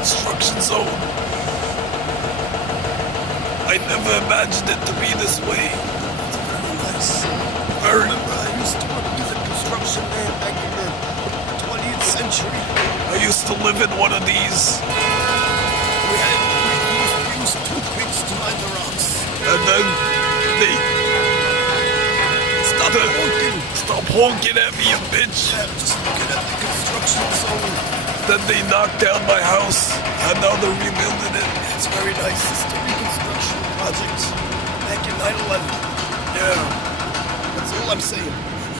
construction zone. I never imagined it to be this way. It's very nice. Very. Remember, I used to work as a construction man back in the 20th century. I used to live in one of these, We used toothpicks to line the rocks. and then they Stop honking. stop honking at me, you bitch. Yeah, just looking at the construction zone. Then they knocked down my house, and now they're rebuilding it. It's very nice. It's the reconstruction project back in 9/11. Yeah. That's all I'm saying.